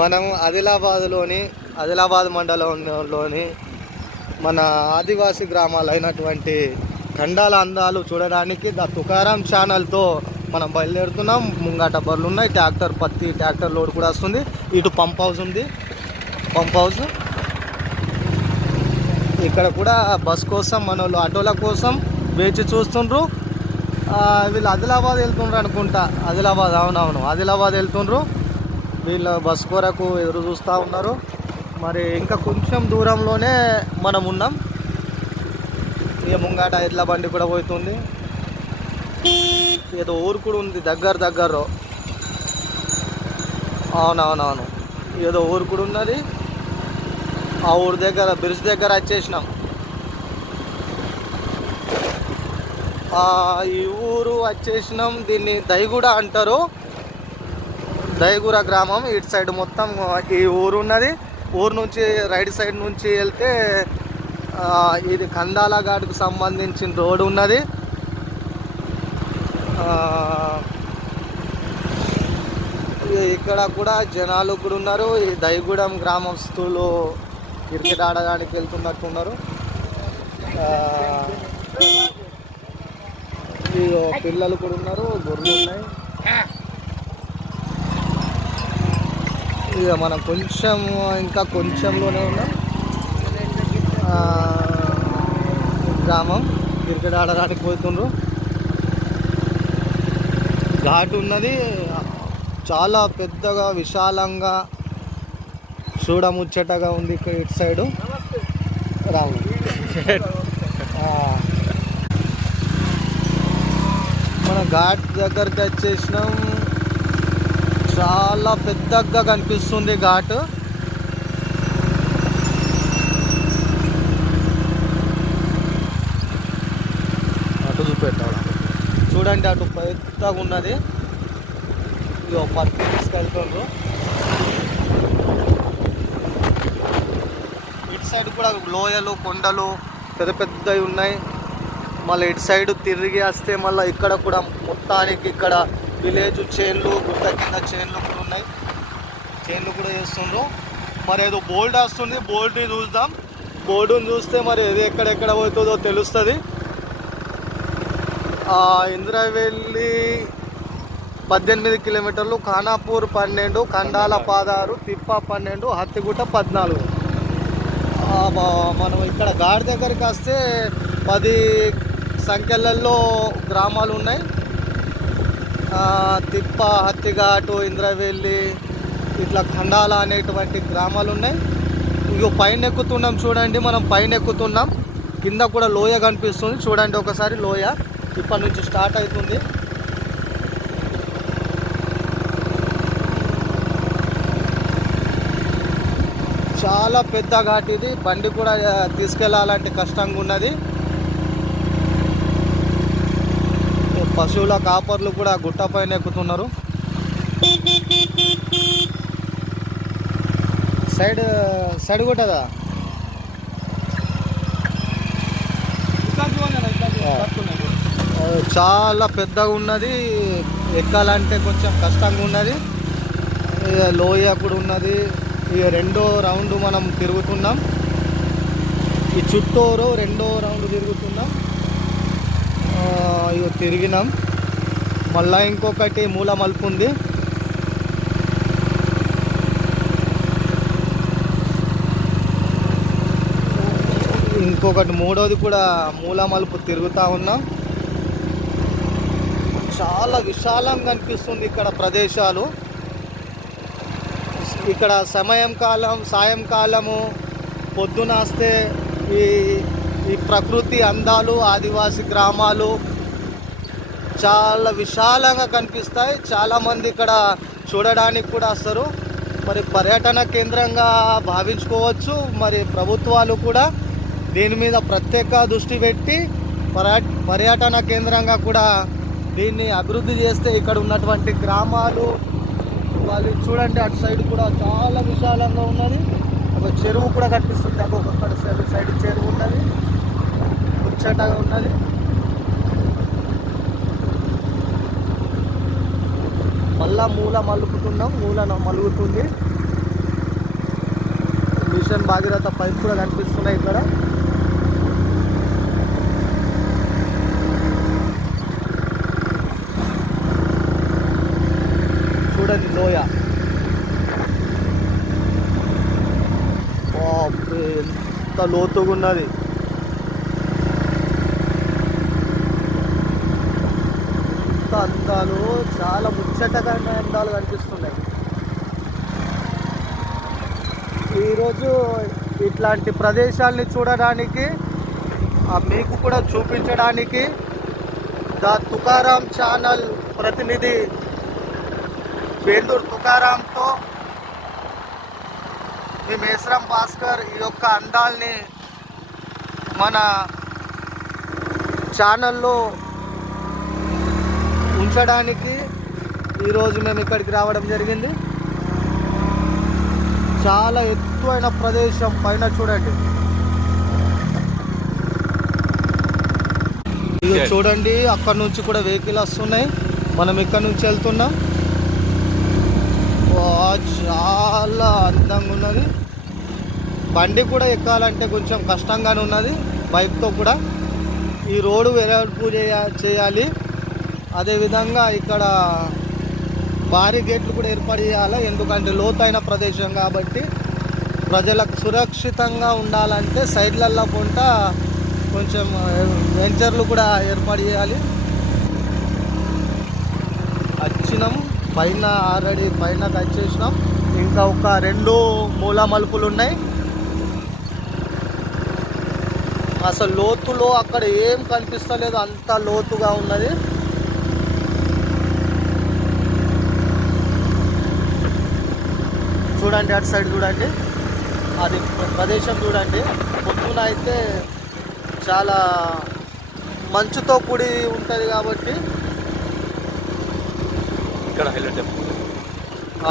మనం ఆదిలాబాద్ మండలంలోని మన ఆదివాసీ గ్రామాలు అయినటువంటి ఖండాల అందాలు చూడడానికి ద తుకారాం ఛానల్తో మనం బయలుదేరుతున్నాం. ముంగట బర్రెలు ఉన్నాయి, ట్రాక్టర్ లోడ్ కూడా వస్తుంది. ఇటు పంప్ హౌస్ ఉంది, పంప్ హౌస్. ఇక్కడ కూడా బస్ కోసం మన వాళ్ళు ఆటోల కోసం వేచి చూస్తుండ్రు. వీళ్ళు ఆదిలాబాద్ వెళ్తుండ్రు అనుకుంటా. అవునవును ఆదిలాబాద్ వెళ్తుండ్రు. వీళ్ళ బస్ కొరకు ఎదురు చూస్తూ ఉన్నారు. మరి ఇంకా కొంచెం దూరంలోనే మనం ఉన్నాం. ఇక ముంగట ఎడ్ల బండి కూడా పోతుంది. ఏదో ఊరు కూడా ఉంది దగ్గరలో. అవునవునవును ఏదో ఊరు కూడా ఉన్నది. ఆ ఊరు దగ్గర బ్రిడ్జ్ దగ్గర వచ్చేసినాం. ఈ ఊరు వచ్చేసినాం. దీన్ని దైగూడ అంటారు. దైగూర గ్రామం. ఇటు సైడ్ మొత్తం ఈ ఊరు ఉన్నది. ఊరు నుంచి రైట్ సైడ్ నుంచి వెళ్తే ఇది కందాల ఘాట్కు సంబంధించిన రోడ్డు ఉన్నది. ఇక్కడ కూడా జనాలు కూడా ఉన్నారు. ఈ దైగూడెం గ్రామస్తులు క్రికెట్ ఆడడానికి వెళ్తున్నట్టున్నారు. పిల్లలు కూడా ఉన్నారు, గొర్రెలు ఉన్నాయి. ఇక మనం ఇంకా కొంచెంలోనే ఉన్నాం. గ్రామం క్రికెట్ ఆడడానికి పోతుండ్రు. ఘాట్ ఉన్నది, చాలా పెద్దగా విశాలంగా చూడముచ్చటగా ఉంది. ఇక్కడ ఇటు సైడు రాము మన ఘాట్ దగ్గరికి వచ్చేసినాం. చాలా పెద్దగా కనిపిస్తుంది ఘాట్. అటు చూపెట్టాడు చూడండి, అటు పెద్దగా ఉన్నది. ఇక పత్తి తీసుకెళ్తుండ్రు. ఇటు సైడ్ కూడా లోయలు, కొండలు పెద్దవి ఉన్నాయి. మళ్ళీ ఇటు సైడ్ తిరిగి వస్తే మళ్ళీ ఇక్కడ కూడా మొత్తానికి ఇక్కడ విలేజ్ చేన్లు, గుట్ట కింద చేన్లు కూడా ఉన్నాయి. చేన్లు కూడా చేస్తుండ్రు. మరి ఏదో బోర్డు వస్తుంది, బోర్డుని చూద్దాం. బోర్డుని చూస్తే మరి ఏది ఎక్కడెక్కడ పోతుందో తెలుస్తుంది. ఇంద్రవెల్లి 18 కిలోమీటర్లు, ఖానాపూర్ 12, ఖండాల 16, తిప్ప 12, హత్తిగుట్ట 14. మనం ఇక్కడ ఘాట్ దగ్గరికి వస్తే 10 సంఖ్యలలో గ్రామాలు ఉన్నాయి. తిప్ప, హత్తిఘాటు, ఇంద్రవెల్లి, ఇట్లా ఖండాల అనేటువంటి గ్రామాలు ఉన్నాయి. ఇక పైన ఎక్కుతున్నాం చూడండి. మనం పైన ఎక్కుతున్నాం. కింద కూడా లోయ కనిపిస్తుంది చూడండి ఒకసారి. లోయ ఇప్పటి నుంచి స్టార్ట్ అవుతుంది. చాలా పెద్ద ఘాట్ ఇది. బండి కూడా తీసుకెళ్ళాలంటే కష్టంగా ఉన్నది. పశువుల కాపర్లు కూడా గుట్ట పైన ఎక్కుతున్నారు. సైడ్ కొట్టదా? చాలా పెద్దగా ఉన్నది. ఎక్కాలంటే కొంచెం కష్టంగా ఉన్నది. లోయ కూడా ఉన్నది. ఇక రెండో రౌండ్ మనం తిరుగుతున్నాం. ఈ చుట్టూరు రెండో రౌండ్ తిరుగుతున్నాం. ఇక తిరిగినాం. మళ్ళా ఇంకొకటి మూల మలుపు ఉంది. ఇంకొకటి మూడోది కూడా మూల మలుపు తిరుగుతూ ఉన్నాం. చాలా విశాలంగా అనిపిస్తుంది ఇక్కడ ప్రదేశాలు. ఇక్కడ సాయంకాలము పొద్దున వస్తే ఈ ప్రకృతి అందాలు, ఆదివాసీ గ్రామాలు చాలా విశాలంగా కనిపిస్తాయి. చాలామంది ఇక్కడ చూడడానికి కూడా వస్తారు. మరి పర్యటన కేంద్రంగా భావించుకోవచ్చు. మరి ప్రభుత్వాలు కూడా దీని మీద ప్రత్యేక దృష్టి పెట్టి పర్యటన కేంద్రంగా కూడా దీన్ని అభివృద్ధి చేస్తే ఇక్కడ ఉన్నటువంటి గ్రామాలు వాళ్ళు చూడండి. అటు సైడ్ కూడా చాలా విశాలంగా ఉన్నది. ఒక చెరువు కూడా కనిపిస్తుంది. ఒక్కొక్క సైడ్ చెరువు ఉన్నది, ముచ్చటగా ఉన్నది. మళ్ళా మూల మలుపుతున్నాం. మూల మలుగుతుంది. మిషన్ భాగీరథ పైప్ కూడా కనిపిస్తున్నాయి ఇక్కడ. చూడండి లోయ ఎంత లోతుగా ఉన్నది. అందాలు చాలా ముచ్చటమైన అందాలు కనిపిస్తున్నాయి. ఈరోజు ఇట్లాంటి ప్రదేశాల్ని చూడడానికి మీకు కూడా చూపించడానికి ద తుకారాం ఛానల్ ప్రతినిధి బేందూర్ తుకారాంతో మీ మేస్రం భాస్కర్ ఈ యొక్క అందాల్ని మన ఛానల్లో ఉంచడానికి ఈరోజు మేము ఇక్కడికి రావడం జరిగింది. చాలా ఎత్తైన ప్రదేశం పైన చూడండి. ఇది చూడండి, అక్కడ నుంచి కూడా వెహికల్ వస్తున్నాయి. మనం ఇక్కడ నుంచి వెళ్తున్నాం. చాలా అందంగా ఉన్నది. బండి కూడా ఎక్కాలంటే కొంచెం కష్టంగానే ఉన్నది బైక్తో కూడా. ఈ రోడ్డు వెడల్పు చేయాలి. అదేవిధంగా ఇక్కడ భారీ గేట్లు కూడా ఏర్పాటు చేయాలి. ఎందుకంటే లోతైన ప్రదేశం కాబట్టి ప్రజలకు సురక్షితంగా ఉండాలంటే సైడ్లల్లో కొంట కొంచెం వెంచర్లు కూడా ఏర్పాటు చేయాలి. వచ్చినాం పైన, ఆల్రెడీ పైనకి వచ్చేసినాం. ఇంకా ఒక 2 మూల మలుపులు ఉన్నాయి. అసలు లోతులో అక్కడ ఏం కనిపిస్తలేదు, అంత లోతుగా ఉన్నది. చూడండి, అటు సైడ్ చూడండి, అది ప్రదేశం చూడండి. పొద్దున అయితే చాలా మంచుతో కూడి ఉంటుంది కాబట్టి ఇక్కడ హైలైట్.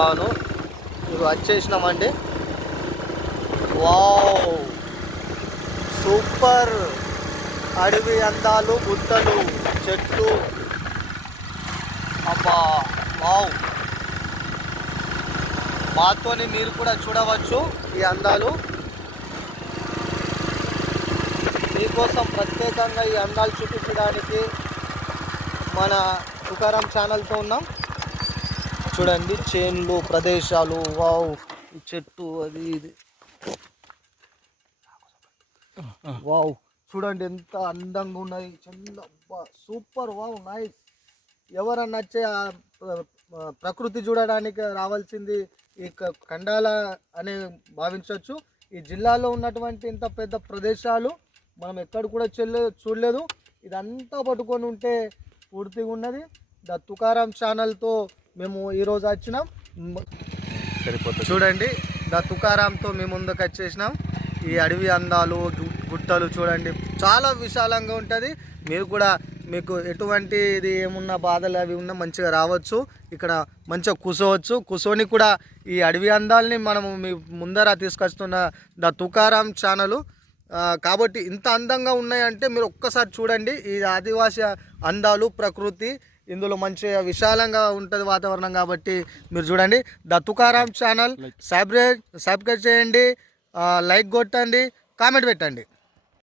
అవును, ఇవి వచ్చేసినామండి. వావ్, సూపర్ అడవి అందాలు, గుట్టలు, చెట్లు. అబ్బా వావ్, మాతోని మీరు కూడా చూడవచ్చు ఈ అందాలు. మీకోసం ప్రత్యేకంగా ఈ అందాలు చూపించడానికి మన తుకారాం ఛానల్తో ఉన్నాం. చూడండి, చేన్లు, ప్రదేశాలు, వావ్, ఈ చెట్టు, అది ఇది. వావ్, చూడండి ఎంత అందంగా ఉన్నాయి. చందబ్బా, సూపర్, వావ్, నైస్. ఎవరన్నా వచ్చే ప్రకృతి చూడడానికి రావాల్సింది ఈ ఖండాల అనే భావించవచ్చు. ఈ జిల్లాలో ఉన్నటువంటి ఇంత పెద్ద ప్రదేశాలు మనం ఎక్కడ కూడా చూడలేదు. ఇదంతా పట్టుకొని ఉంటే పూర్తిగా ఉన్నది. ద తుకారాం ఛానల్తో మేము ఈరోజు వచ్చినాం. సరిపోతుంది. చూడండి, ద తుకారాంతో మేము ముందుకు వచ్చేసినాం. ఈ అడవి అందాలు, గుట్టలు చూడండి, చాలా విశాలంగా ఉంటుంది. మీరు కూడా మీకు ఎటువంటి ఇది ఏమున్నా బాధలు అవి ఉన్నా మంచిగా రావచ్చు. ఇక్కడ మంచిగా కూర్చోవచ్చు. కూర్చొని కూడా ఈ అడవి అందాలని మనము మీ ముందర తీసుకొస్తున్న ద తుకారాం ఛానల్ కాబట్టి ఇంత అందంగా ఉన్నాయంటే మీరు ఒక్కసారి చూడండి. ఈ ఆదివాసీ అందాలు, ప్రకృతి, ఇందులో మంచిగా విశాలంగా ఉంటుంది వాతావరణం కాబట్టి మీరు చూడండి. ద తుకారాం ఛానల్ సబ్స్క్రైబ్ చేయండి, లైక్ కొట్టండి, కామెంట్ పెట్టండి.